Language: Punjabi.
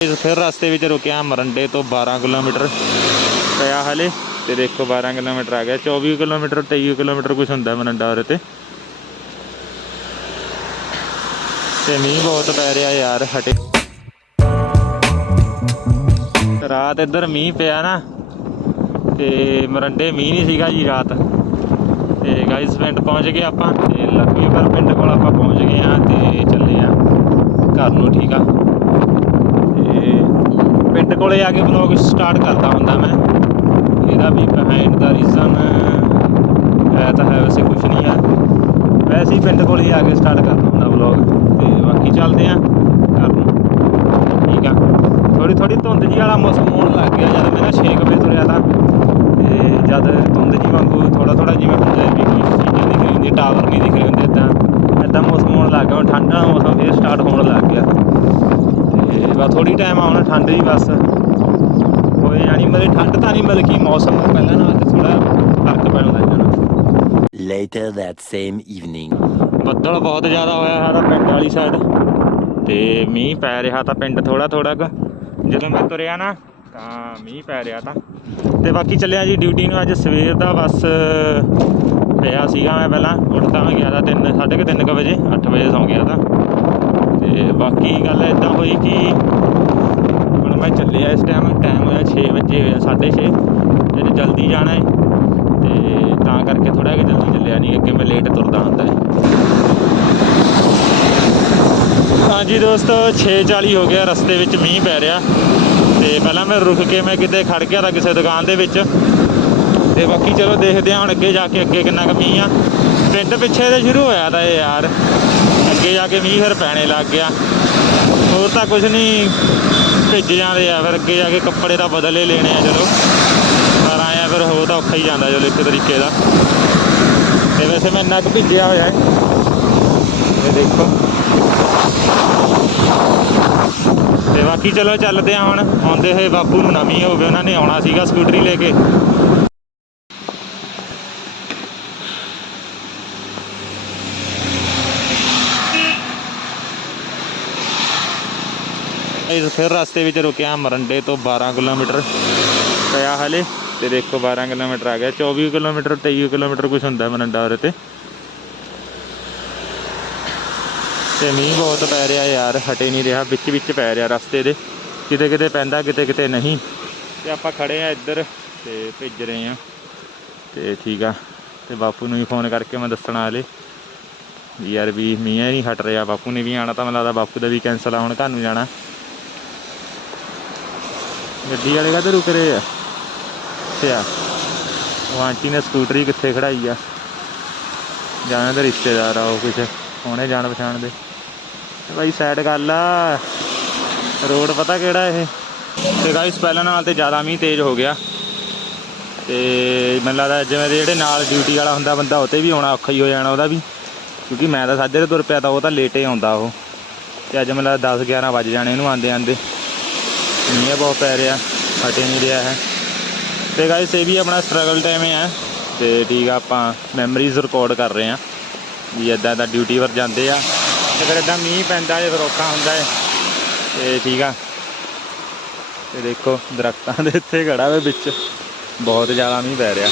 ਫਿਰ ਰਸਤੇ ਵਿੱਚ ਰੁਕਿਆ ਮਰੰਡੇ ਤੋਂ 12 ਕਿਲੋਮੀਟਰ। ਪਿਆ ਹਲੇ ਤੇ ਦੇਖੋ 12 ਕਿਲੋਮੀਟਰ ਆ ਗਿਆ। 24 ਕਿਲੋਮੀਟਰ 23 ਕਿਲੋਮੀਟਰ ਕੁਝ ਹੁੰਦਾ ਮਰੰਡਾ ਉਰੇ ਤੇ। ਤੇ ਮੀਂਹ ਬਹੁਤ ਪੈ ਰਿਹਾ ਯਾਰ, ਹਟੇ। ਰਾਤ ਇੱਧਰ ਮੀਂਹ ਪਿਆ ਨਾ, ਤੇ ਮਰੰਡੇ ਮੀਂਹ ਨਹੀਂ ਸੀਗਾ ਜੀ ਰਾਤ। ਤੇ ਗਾਇਸ ਪਿੰਡ ਪਹੁੰਚ ਗਏ ਆਪਾਂ ਤੇ ਲਖਮੀਪੁਰ ਪਿੰਡ ਕੋਲ ਆਪਾਂ ਪਹੁੰਚ ਗਏ ਆ ਤੇ ਚੱਲੇ ਆ ਘਰ ਨੂੰ ਠੀਕ ਆ। ਕੋਲੇ ਆ ਕੇ ਵਲੌਗ ਸਟਾਰਟ ਕਰਦਾ ਹੁੰਦਾ ਮੈਂ। ਇਹਦਾ ਵੀ ਬਿਹਾਈਂਡ ਦਾ ਰੀਜ਼ਨ ਹੈ ਤਾਂ ਹੈ ਵੈਸੇ ਕੁਝ ਨਹੀਂ ਹੈ। ਵੈਸੇ ਹੀ ਪਿੰਡ ਕੋਲੇ ਆ ਕੇ ਸਟਾਰਟ ਕਰਦਾ ਹੁੰਦਾ ਵਲੌਗ ਤੇ ਬਾਕੀ ਚੱਲਦੇ ਆ ਘਰ ਨੂੰ। ਠੀਕ ਆ। ਥੋੜੀ ਥੋੜੀ ਧੁੰਦ ਜੀ ਵਾਲਾ ਮੌਸਮ ਹੋਣ ਲੱਗ ਗਿਆ, ਜਦ ਮੈਂ ਨਾ 6 ਵਜੇ ਤੁਰਿਆ ਤਾਂ, ਤੇ ਜਦ ਧੁੰਦ ਜੀ ਵਾਂਗੂ ਥੋੜਾ ਥੋੜਾ ਜਿਵੇਂ ਹੁੰਦਾ ਵੀ ਕੋਈ ਚੀਜ਼ਾਂ ਦਿਖ ਰਹੀ ਹੁੰਦੀ, ਟਾਵਰ ਨਹੀਂ ਦਿਖ ਰਹੇ ਹੁੰਦੇ ਇਦਾਂ ਇਦਾਂ ਮੌਸਮ ਹੋਣ ਲੱਗ ਗਿਆ, ਹੁਣ ਠੰਡ ਦਾ ਮੌਸਮ ਫੇਰ ਸਟਾਰਟ ਹੋਣ ਲੱਗ ਗਿਆ। ਤੇ ਬਸ ਥੋੜੀ ਟਾਈਮ ਆਉਣਾ ਠੰਡ ਹੀ ਬਸ। ਹੋਏ ਜਾਣੀ ਮਤਲਬ ਠੰਡ ਤਾਂ ਨਹੀਂ ਬਲਕਿ ਮੌਸਮ ਪਹਿਲਾਂ ਨਾਲ ਤੇ ਥੋੜਾ ਫ਼ਰਕ ਪੈਣ ਲੱਗ ਜਾਣਾ Later that same evening. ਬੱਦਲ ਬਹੁਤ ਜ਼ਿਆਦਾ ਹੋਇਆ ਹੈ ਤਾਂ ਪਿੰਡ ਵਾਲੀ ਸਾਈਡ ਤੇ ਮੀਂਹ ਪੈ ਰਿਹਾ ਤਾਂ ਪਿੰਡ ਥੋੜਾ ਥੋੜਾ ਕੁ। ਜਦੋਂ ਮੈਂ ਤੁਰਿਆ ਨਾ ਤਾਂ ਮੀਂਹ ਪੈ ਰਿਹਾ ਤਾਂ। ਤੇ ਬਾਕੀ ਚੱਲਿਆ ਜੀ ਡਿਊਟੀ ਨੂੰ ਅੱਜ ਸਵੇਰ ਦਾ ਬਸ ਪਿਆ ਸੀਗਾ ਮੈਂ ਪਹਿਲਾਂ। ਉੱਠਦਾ ਮੈਂ ਗਿਆ ਤਾਂ 3 3:30 ਤਿੰਨ ਕੁ ਵਜੇ 8 ਵਜੇ ਸੌਂ ਗਿਆ ਤਾਂ। ਤੇ ਬਾਕੀ ਗੱਲ ਇਦਾਂ ਹੋਈ ਕਿ ਮੈਂ ਚੱਲਿਆ ਇਸ ਟਾਈਮ ਟਾਈਮ ਹੋਇਆ 6 ਵਜੇ ਹੋਇਆ 6:30 ਤੇ ਜਲਦੀ ਜਾਣਾ ਹੈ ਤੇ ਤਾਂ ਕਰਕੇ ਥੋੜਾ ਜਿਹਾ ਜਲਦੀ ਚੱਲਿਆ ਨਹੀਂ ਅੱਗੇ ਮੈਂ ਲੇਟ ਤੁਰਦਾ ਹੁੰਦਾ ਹੈ ਹਾਂਜੀ ਦੋਸਤੋ 6:40 ਹੋ ਗਿਆ, ਰਸਤੇ ਵਿੱਚ ਮੀਂਹ ਪੈ ਰਿਹਾ। ਤੇ ਪਹਿਲਾਂ ਮੈਂ ਰੁਕ ਕੇ ਮੈਂ ਕਿਤੇ ਖੜ ਗਿਆ ਤਾਂ ਕਿਸੇ ਦੁਕਾਨ ਦੇ ਵਿੱਚ। ਤੇ ਬਾਕੀ ਚਲੋ ਦੇਖਦੇ ਹਾਂ ਹੁਣ ਅੱਗੇ ਜਾ ਕੇ ਅੱਗੇ ਕਿੰਨਾ ਕੁ ਮੀਂਹ ਆ। ਪਿੰਡ ਪਿੱਛੇ ਤੇ ਸ਼ੁਰੂ ਹੋਇਆ ਤਾਂ ਇਹ ਯਾਰ। ਅੱਗੇ ਜਾ ਕੇ ਮੀਂਹ ਫਿਰ ਪੈਣੇ ਲੱਗ ਗਿਆ। ਹੋਰ ਤਾਂ ਕੁਝ ਨਹੀਂ ਭਿੱਜ ਜਾਂਦੇ ਆ, ਫਿਰ ਅੱਗੇ ਜਾ ਕੇ ਕੱਪੜੇ ਤਾਂ ਬਦਲੇ ਲੈਣੇ ਆ, ਚਲੋ। ਪਰ ਆਇਆ ਫਿਰ ਹੋ ਤਾਂ ਔਖਾ ਹੀ ਜਾਂਦਾ, ਚਲੋ, ਇੱਕ ਤਰੀਕੇ ਦਾ। ਤੇ ਵੈਸੇ ਮੈਂ ਇੰਨਾ ਕੁ ਭਿੱਜਿਆ ਹੋਇਆ ਹੈ। ਇਹ ਦੇਖੋ। ਤੇ ਬਾਕੀ ਚਲੋ, ਚੱਲਦੇ ਆ ਹੁਣ। ਆਉਂਦੇ ਹੋਏ ਬਾਪੂ ਨੂੰ ਨਵੀਂ ਹੋਵੇ ਉਹਨਾਂ ਨੇ ਆਉਣਾ ਸੀਗਾ ਸਕੂਟਰੀ ਲੈ ਕੇ। ਇਸ ਫਿਰ ਰਸਤੇ ਵਿੱਚ ਰੁਕਿਆ ਮਰੰਡੇ ਤੋਂ 12 ਕਿਲੋਮੀਟਰ। ਪਿਆ ਹਲੇ, ਤੇ ਦੇਖੋ 12 ਕਿਲੋਮੀਟਰ ਆ ਗਿਆ। 24 ਕਿਲੋਮੀਟਰ 23 ਕਿਲੋਮੀਟਰ ਕੁਝ ਹੁੰਦਾ ਮਰੰਡਾ ਉਰੇ ਤੇ। ਤੇ ਮੀਂਹ ਬਹੁਤ ਪੈ ਰਿਹਾ ਯਾਰ, ਹਟੇ ਨਹੀਂ ਰਿਹਾ, ਵਿੱਚ ਵਿੱਚ ਪੈ ਰਿਹਾ ਰਸਤੇ ਦੇ। ਕਿਤੇ ਕਿਤੇ ਪੈਂਦਾ, ਕਿਤੇ ਕਿਤੇ ਨਹੀਂ। ਤੇ ਆਪਾਂ ਖੜੇ ਆ ਇੱਧਰ ਤੇ ਭੇਜ ਰਹੇ ਆ। ਤੇ ਠੀਕ ਆ। ਤੇ ਬਾਪੂ ਨੂੰ ਵੀ ਫੋਨ ਕਰਕੇ ਮੈਂ ਦੱਸਣਾ ਹਲੇ। ਵੀ ਯਾਰ ਵੀ ਮੀਂਹ ਨਹੀਂ ਹਟ ਰਿਹਾ, ਬਾਪੂ ਨੇ ਵੀ ਆਣਾ ਤਾਂ ਮੈਨੂੰ ਲੱਗਦਾ ਬਾਪੂ ਦਾ ਵੀ ਕੈਨਸਲ ਆ, ਹੁਣ ਘਰ ਨੂੰ ਜਾਣਾ। ਗੱਡੀ ਵਾਲੇ ਕਾਹਤੇ ਰੁਕ ਰਹੇ ਆ। ਅੱਛਾ। ਉਹ ਆਂਟੀ ਨੇ ਸਕੂਟਰੀ ਕਿੱਥੇ ਖੜਾਈ ਆ? ਜਾਣਾ ਤਾਂ ਰਿਸ਼ਤੇਦਾਰ ਆ ਉਹ ਕੁਛ ਹੋਣੇ ਜਾਣ ਪਛਾਣ ਦੇ। ਤੇ ਬਾਈ ਸਾਈਡ ਗੱਲ ਆ ਰੋਡ ਪਤਾ ਕਿਹੜਾ ਇਹ? ਤੇ ਗਾਇਸ ਪਹਿਲਾਂ ਨਾਲ ਤੇ ਜ਼ਿਆਦਾ ਮੀਂਹ ਤੇਜ਼ ਹੋ ਗਿਆ। ਤੇ ਮੈਨੂੰ ਲੱਗਦਾ ਜਿਵੇਂ ਦੇ ਜਿਹੜੇ ਨਾਲ ਡਿਊਟੀ ਵਾਲਾ ਹੁੰਦਾ ਬੰਦਾ, ਉਹ ਤੇ ਵੀ ਆਉਣਾ ਔਖਾ ਹੀ ਹੋ ਜਾਣਾ ਉਹਦਾ ਵੀ। ਕਿਉਂਕਿ ਮੈਂ ਤਾਂ ਸਾਜਰੇ ਤੁਰ ਪਿਆ ਤਾਂ ਉਹ ਤਾਂ ਲੇਟੇ ਆਉਂਦਾ ਉਹ। ਤੇ ਅੱਜ ਮੈਨੂੰ ਲੱਗਦਾ 10 11 ਵਜ ਜਾਣੇ ਇਹਨੂੰ ਆਂਦੇ ਆਂਦੇ ਮੀਂਹ ਬਹੁਤ ਪੈ ਰਿਹਾ, ਹਟੇ ਨਹੀਂ ਰਿਹਾ ਹੈ। ਤੇ ਗਾਇਸ ਇਹ ਵੀ ਆਪਣਾ ਸਟਰਗਲ ਟਾਈਮ ਹੈ ਤੇ ਠੀਕ ਆ, ਆਪਾਂ ਮੈਮਰੀਜ਼ ਰਿਕਾਰਡ ਕਰ ਰਹੇ ਆ ਵੀ ਇਦਾਂ ਦਾ ਡਿਊਟੀ ਵਰ ਜਾਂਦੇ ਆ। ਤੇ ਫਿਰ ਇਦਾਂ ਮੀਂਹ ਪੈਂਦਾ ਜੇ ਫਿਰ ਔਖਾ ਹੁੰਦਾ ਹੈ, ਤੇ ਠੀਕ ਆ। ਤੇ ਦੇਖੋ, ਦਰਖਤਾਂ ਦੇ ਇੱਥੇ ਖੜਾ ਵੇ ਵਿੱਚ। ਬਹੁਤ ਜ਼ਿਆਦਾ ਮੀਂਹ ਪੈ ਰਿਹਾ।